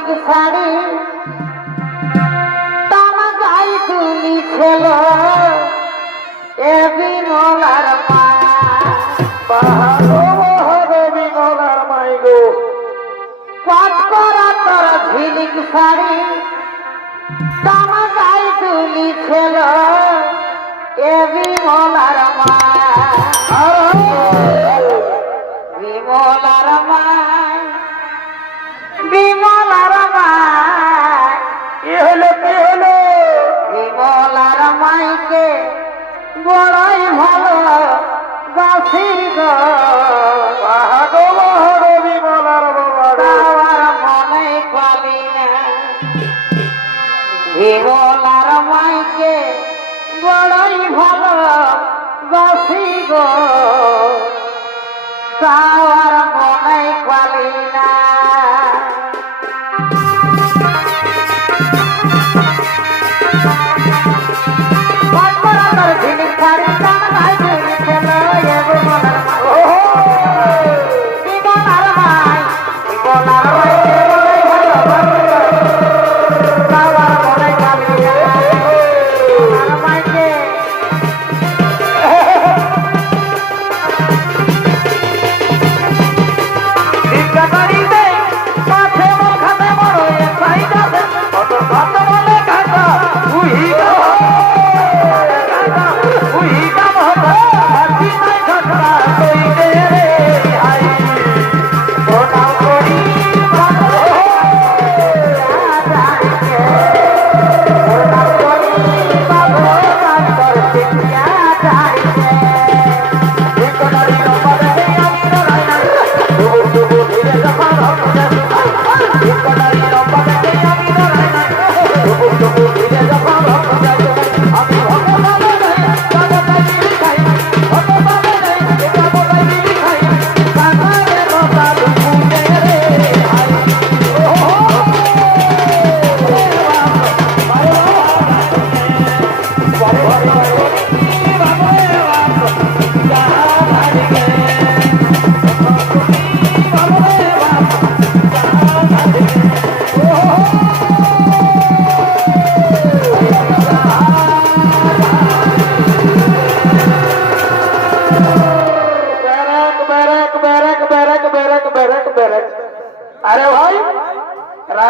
ঝিলিক শাড়ি টানা গাই তুলি ছিল এ বিমলার পাট করা তোর ঝিলিক শাড়ি টানা গাই তুলি ছিল এ বিমলার ভালো বাসি গো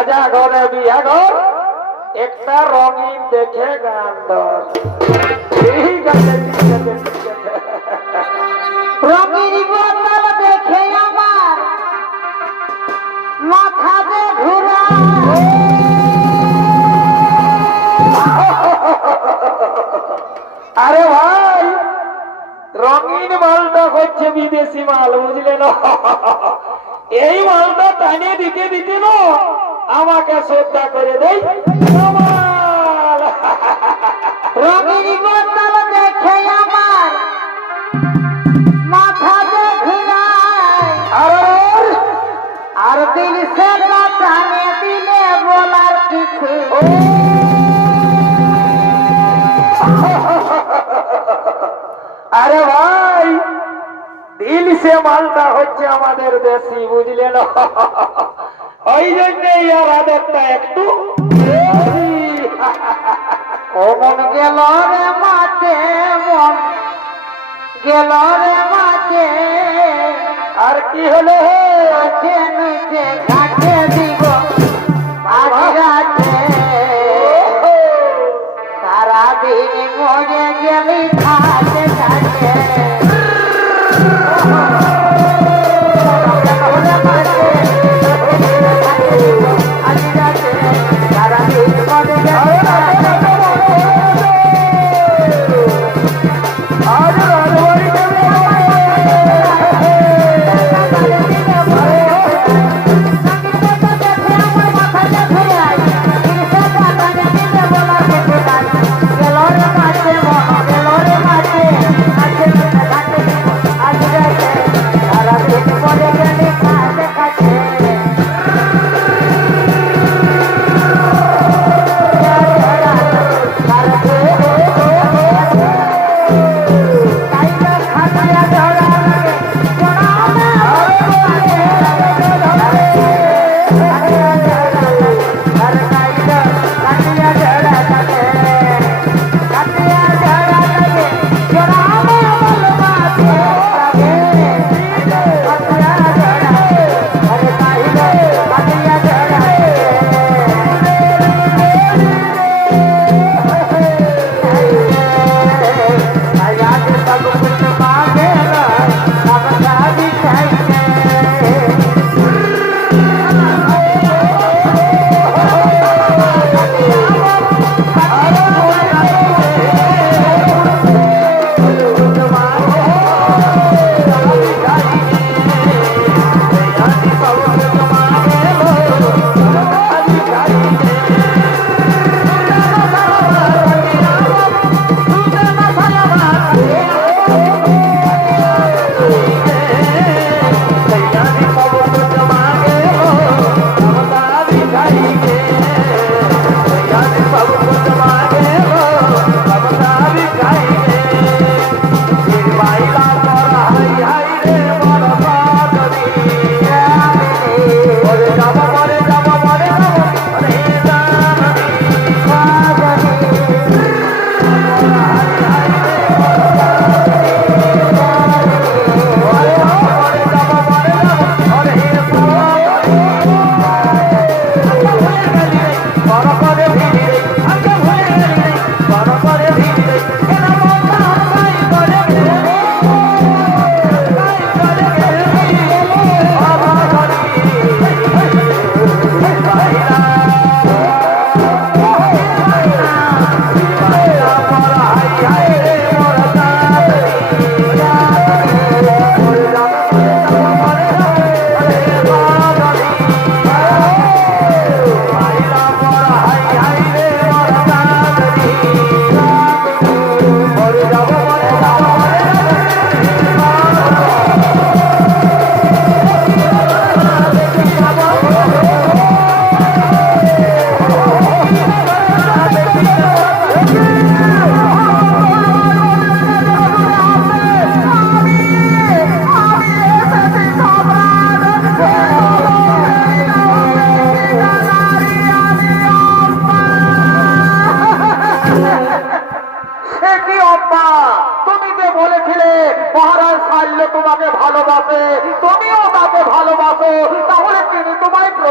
রাজা ঘরে বিয়া ঘর একটা রঙিন দেখে গান ধর ঠিক আছে ঠিক আছে ঠিক আছে রঙিন বোতল দেখে আমার মাথাতে ঘুরা। আরে ভাই রঙিন মালটা হচ্ছে বিদেশি মাল বুঝলে না? এই মালটা টানিয়ে দিতে দিতে না আমাকে শ্রদ্ধা করে দেই। দেখে আমার ঘুরায় আর আর দিল সে টানে দিলে বলার কিছু। আরে ভাই দিল সে মালটা হচ্ছে আমাদের দেশি বুঝলে না ওই জন্য ইয়ার আদরটা একটু ও মন গেল রে মাঝে মন গেল রে মাঝে আর কি হলো? নুচে ঘাটে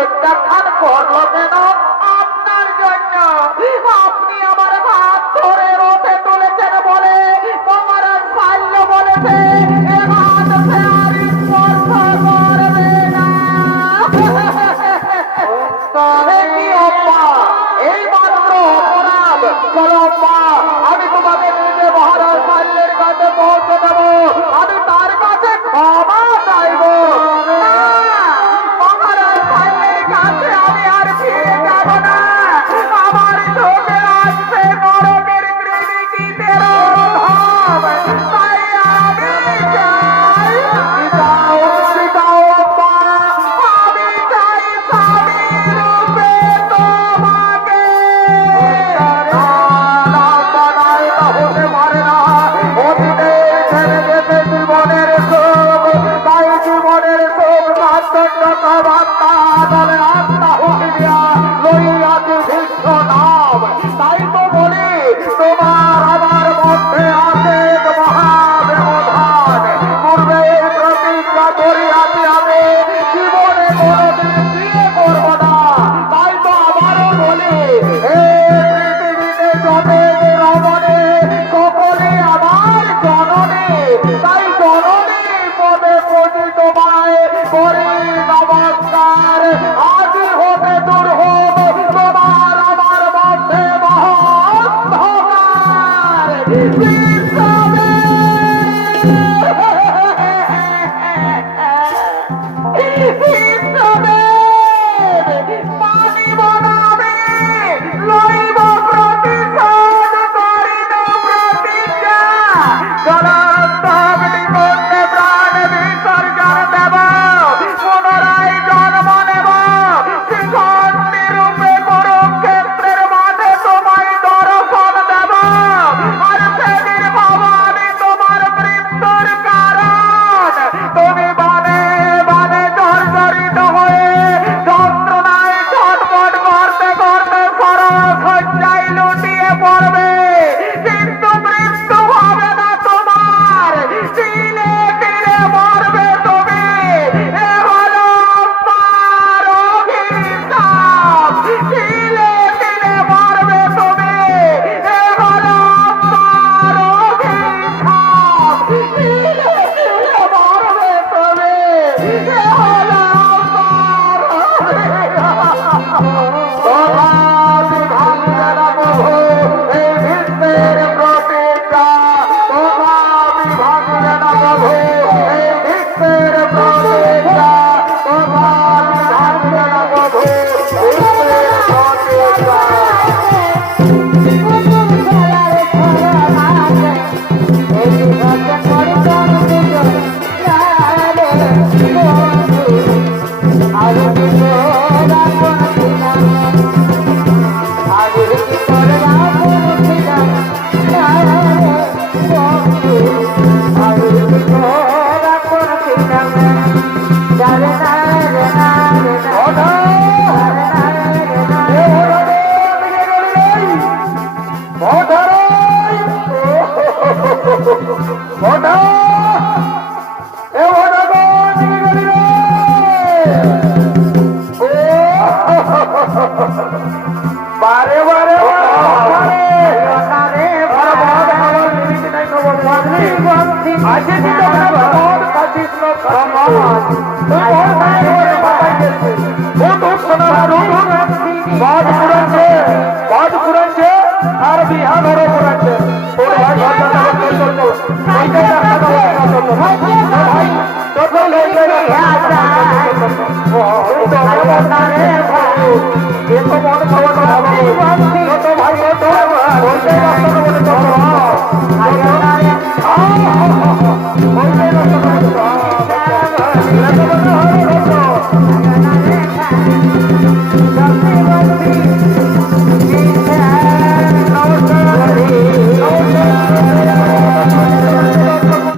প্রত্যাখ্যান করল কেন? এই ঘটনা আর বিহা ধরো পড়াচ্ছে ওর ভাই ঘর কথা বলতে চলতো ভাই কথা বলতে চলতো ভাই চলতো ভাই তো মন খাওয়া তো ভালো তো ভাই তো বলতে